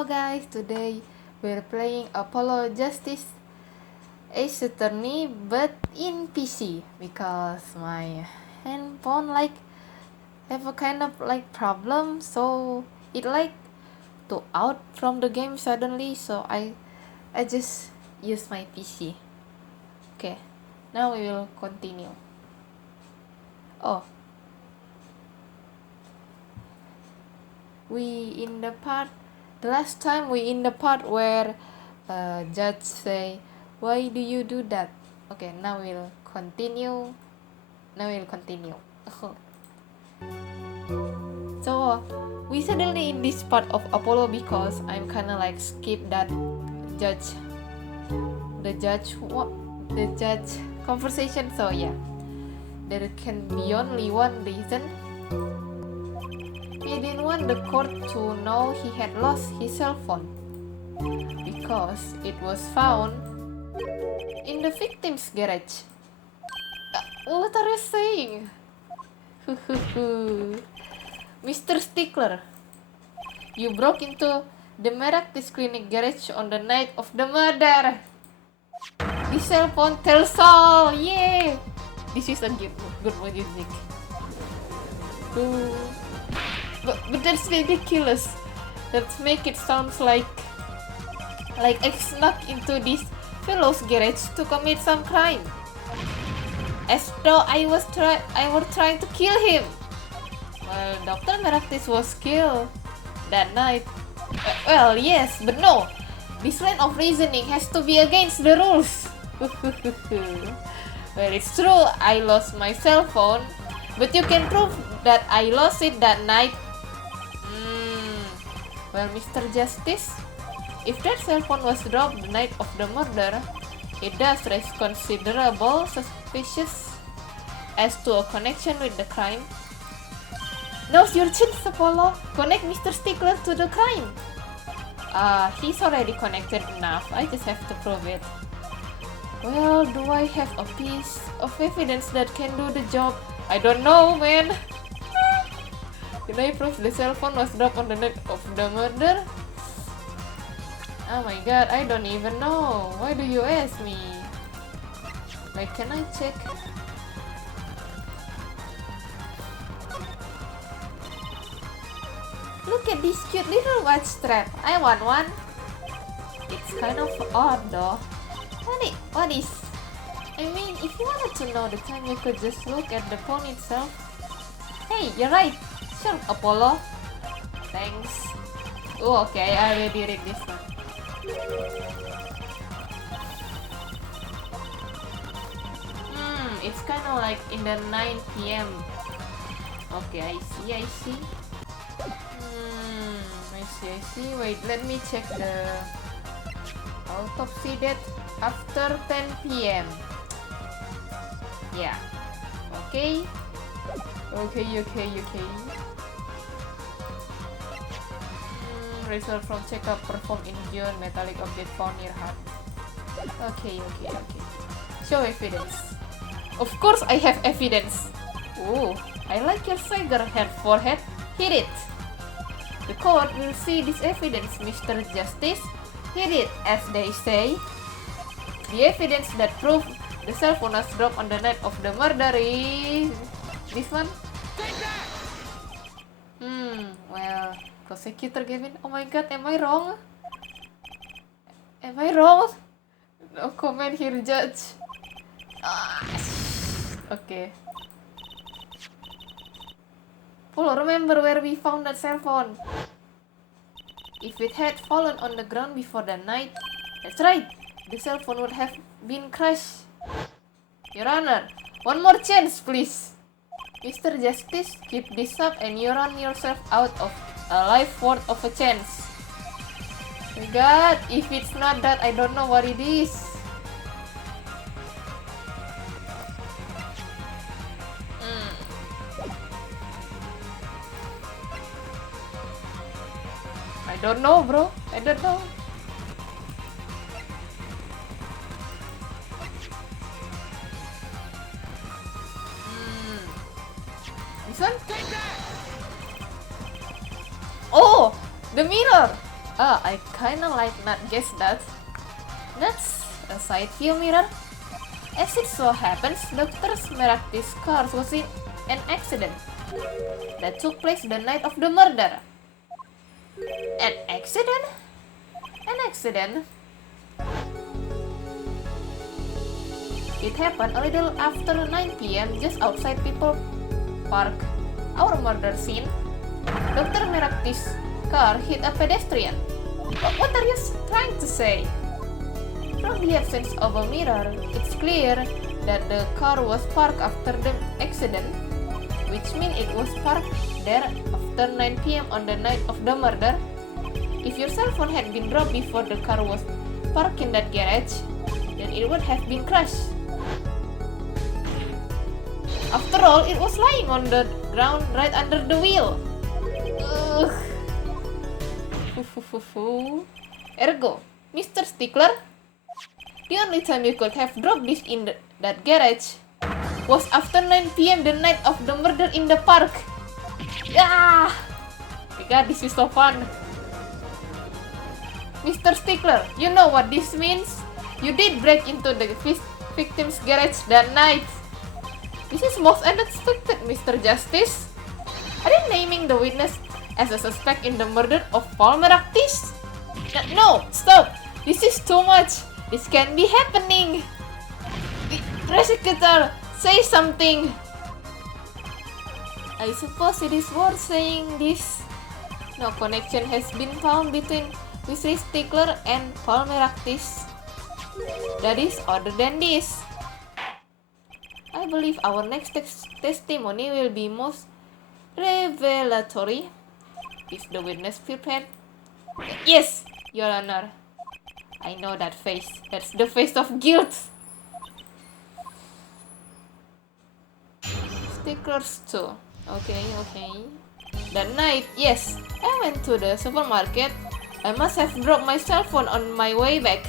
Hello guys, today we're playing Apollo Justice Ace Attorney but in PC because my handphone have a kind of problem, so it to out from the game suddenly, so I just use my PC. Okay, now we will continue. Oh, the last time we in the part where judge say, why do you do that? Okay, now we'll continue. So we suddenly in this part of Apollo because I'm kinda skip that judge conversation. So yeah, there can be only one reason. He didn't want the court to know he had lost his cell phone because it was found in the victim's garage. What are you saying? Mr. Stickler, you broke into the Meractis Clinic garage on the night of the murder. The cell phone tells all. Yay! This is a good music. But that's ridiculous. Let's make it sounds like I snuck into this fellow's garage to commit some crime, as though I were trying to kill him. Well, Dr. Meractis was killed that night. Well, yes, but no. This line of reasoning has to be against the rules. Well, it's true I lost my cell phone, but you can prove that I lost it that night. Well, Mr. Justice, if that cell phone was dropped the night of the murder, it does raise considerable suspicions as to a connection with the crime. Now's your chance, Apollo. Connect Mr. Stickler to the crime. He's already connected enough. I just have to prove it. Well, do I have a piece of evidence that can do the job? I don't know, man. Can I prove the cell phone was dropped on the night of the murder? Oh my god, I don't even know. Why do you ask me? Can I check? Look at this cute little watch strap. I want one. It's kind of odd though. What is? I mean, if you wanted to know the time, you could just look at the phone itself. Hey, you're right. Sure, Apollo. Thanks. Oh, okay, I already read this one. It's kind of in the 9 p.m. Okay, I see. I see. Wait, let me check the autopsy date after 10 p.m. Yeah. Okay. Result from checkup performed in June. Metallic object found near heart. Okay. Show evidence. Of course I have evidence. Oh, I like your swagger, forehead. Hit it. The court will see this evidence, Mr. Justice. Hit it, as they say. The evidence that proves the cell phone was dropped on the night of the murder is this one. Well, prosecutor Gavin. Oh my god, am I wrong? No comment here, judge. Okay. Paul, remember where we found that cell phone? If it had fallen on the ground before that night, that's right, the cell phone would have been crushed. Your Honor, one more chance, please. Mr. Justice, keep this up and you run yourself out of a life worth of a chance. My god, if it's not that, I don't know what it is. I don't know, bro. I don't know. This one? Oh, the mirror. I kinda like not guess that. That's a side view mirror. As it so happens, Dr. Smaragd's car was in an accident that took place the night of the murder. An accident? An accident? It happened a little after 9 p.m. just outside People Park, our murder scene. Dr. Smaragd's car hit a pedestrian. What are you trying to say? From the absence of a mirror, it's clear that the car was parked after the accident, which means it was parked there after 9 p.m. on the night of the murder. If your cell phone had been dropped before the car was parked in that garage, then it would have been crushed. After all, it was lying on the ground right under the wheel. Ugh. Ergo, Mr. Stickler, the only time you could have dropped this in that garage was after 9 p.m. the night of the murder in the park. Ah! God, this is so fun. Mr. Stickler, you know what this means? You did break into the victim's garage that night. This is most unexpected, Mr. Justice. Are you naming the witness as a suspect in the murder of Paul Smaragd? No, stop! This is too much. This can't be happening. Prosecutor, say something. I suppose it is worth saying this. No connection has been found between Mr. Stickler and Paul Smaragd. That is other than this. I believe our next testimony will be most revelatory. Is the witness prepared? Yes, Your Honor. I know that face. That's the face of guilt. Stickers too. Okay. That night, yes, I went to the supermarket. I must have dropped my cell phone on my way back.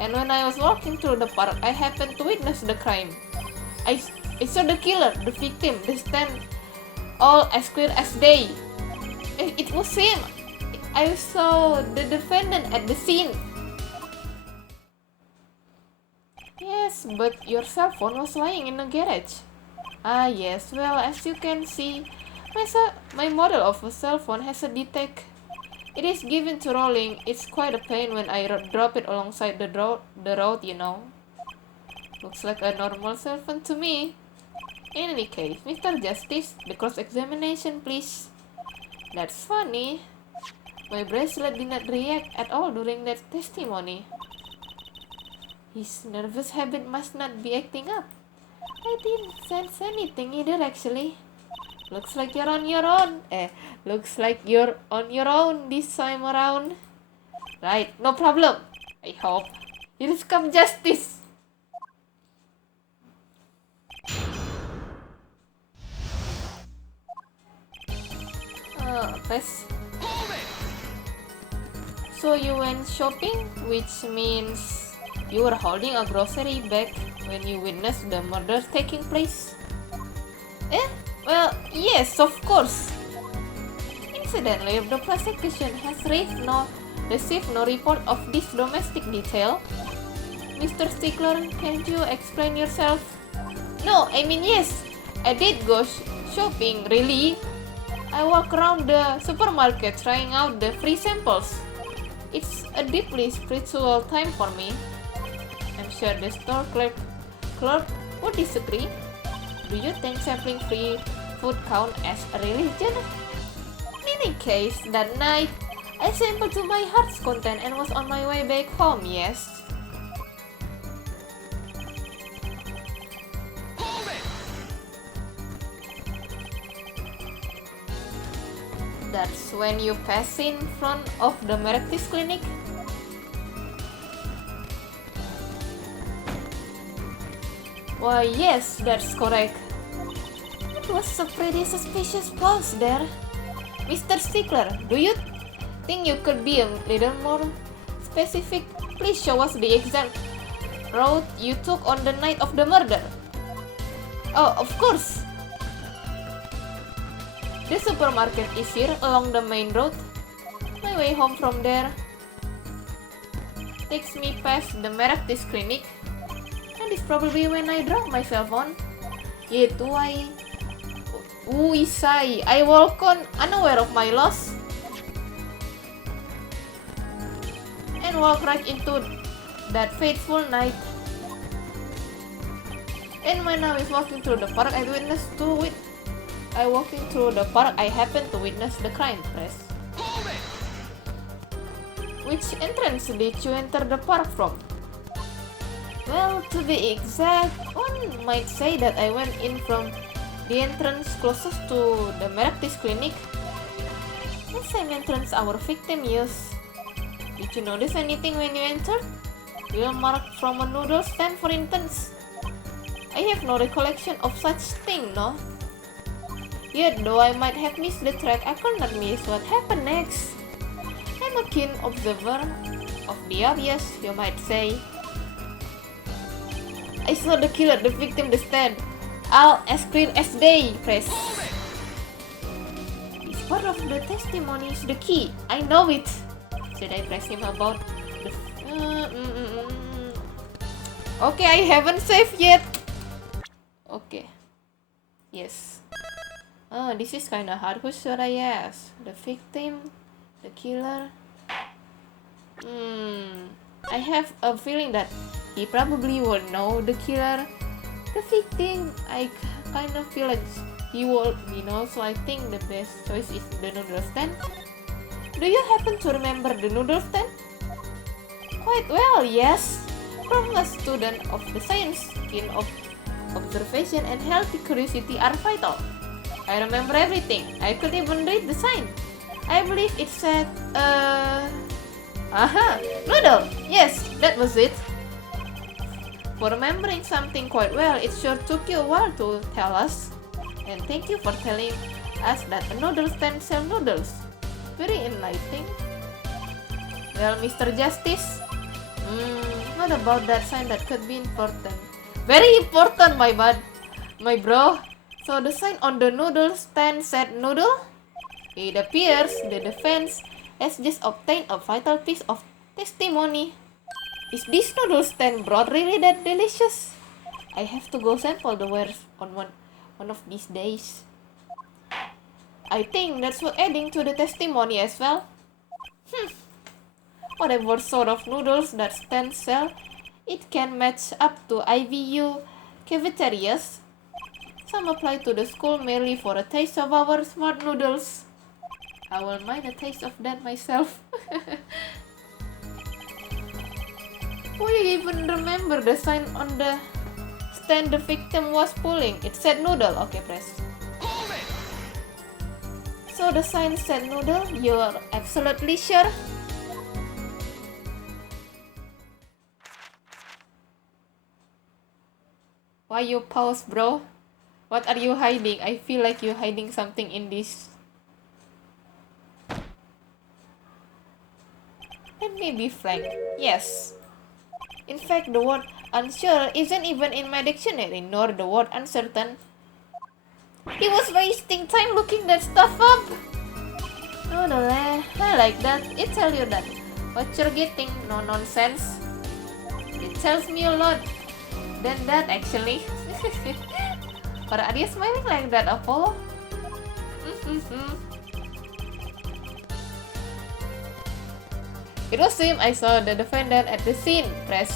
And when I was walking through the park, I happened to witness the crime. I saw the killer, the victim, the stand, all as clear as day. It was him. I saw the defendant at the scene. Yes, but your cell phone was lying in the garage. Ah yes, well, as you can see, my model of a cell phone has a detect. It is given to rolling. It's quite a pain when I drop it alongside the road, you know. Looks like a normal cell phone to me. In any case, Mr. Justice, the cross-examination, please. That's funny. My bracelet did not react at all during that testimony. His nervous habit must not be acting up. I didn't sense anything either, actually. Looks like you're on your own. Looks like you're on your own this time around. Right, no problem. I hope. Here comes justice. Press. So you went shopping, which means you were holding a grocery bag when you witnessed the murder taking place? Well, yes, of course. Incidentally, the prosecution has received no report of this domestic detail. Mr. Stickler, can you explain yourself? No, I mean yes, I did go shopping, really. I walk around the supermarket trying out the free samples. It's a deeply spiritual time for me. I'm sure the store clerk would disagree. Do you think sampling free food count as a religion? In any case, that night, I sampled to my heart's content and was on my way back home, yes. That's when you pass in front of the Smaragd's clinic? Why, yes, that's correct. It was a pretty suspicious pause there. Mr. Stickler, do you think you could be a little more specific? Please show us the exact route you took on the night of the murder. Oh, of course. The supermarket is here along the main road. My way home from there takes me past the Meraktis clinic, and it's probably when I drop my cell phone. Yet I walk on unaware of my loss and walk right into that fateful night. And when I was walking through the park, I happened to witness the crime press. Which entrance did you enter the park from? Well, to be exact, one might say that I went in from the entrance closest to the Meraktis clinic. The same entrance our victim used. Did you notice anything when you entered? Wheel mark from a noodle stand, for instance. I have no recollection of such thing, no? Yet, though I might have missed the track, I could not miss what happened next. I'm a keen observer of the obvious, you might say. I saw the killer, the victim, the stand, all as clear as day, press. This part of the testimony is the key. I know it. Should I press him about the... Okay, I haven't saved yet. Okay. Yes. Oh, this is kinda hard. Who should I ask? The victim? The killer? I have a feeling that he probably will know the killer. The victim, I kind of feel like he will know, so I think the best choice is the noodle stand. Do you happen to remember the noodle stand? Quite well, yes. From a student of the science, keen of observation and healthy curiosity are vital. I remember everything. I could even read the sign. I believe it said, noodle! Yes, that was it. For remembering something quite well, it sure took you a while to tell us. And thank you for telling us that a noodle stand sells noodles. Very enlightening. Well, Mr. Justice, what about that sign that could be important? Very important, my bro. So the sign on the noodle stand said noodle? It appears the defense has just obtained a vital piece of testimony. Is this noodle stand broth really that delicious? I have to go sample the wares on one of these days. I think that's what adding to the testimony as well. Whatever sort of noodles that stand sell, it can match up to IVU cafeterias. Some apply to the school merely for a taste of our smart noodles. I will mind a taste of that myself. Will you even remember the sign on the stand the victim was pulling? It said noodle. Okay, press. So the sign said noodle? You're absolutely sure? Why you pause, bro? What are you hiding? I feel like you're hiding something in this. Let me be frank. Yes. In fact, the word unsure isn't even in my dictionary, nor the word uncertain. He was wasting time looking that stuff up. No, I like that. It tells you that what you're getting, no nonsense. It tells me a lot than that, actually. Or are you smiling like that, Apollo? It was him. I saw the defendant at the scene. Press.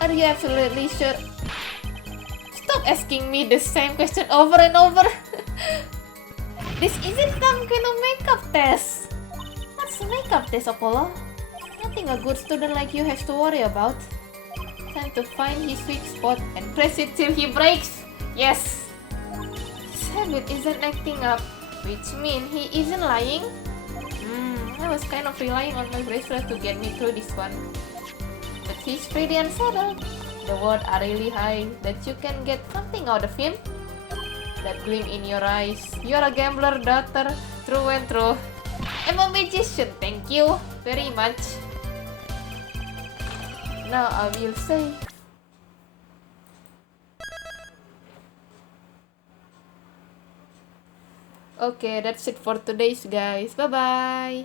Are you absolutely sure? Stop asking me the same question over and over. This isn't some kind of makeup test. What's a makeup test, Apollo? Nothing a good student like you has to worry about. Time to find his weak spot and press it till he breaks. Yes. His habit isn't acting up, which means he isn't lying. I was kind of relying on my bracelet to get me through this one. But he's pretty unsettled. The odds are really high that you can get something out of him. That gleam in your eyes. You're a gambler, daughter, through and through. I'm a magician, thank you very much. Now I will say. Okay, that's it for today's guys. Bye bye.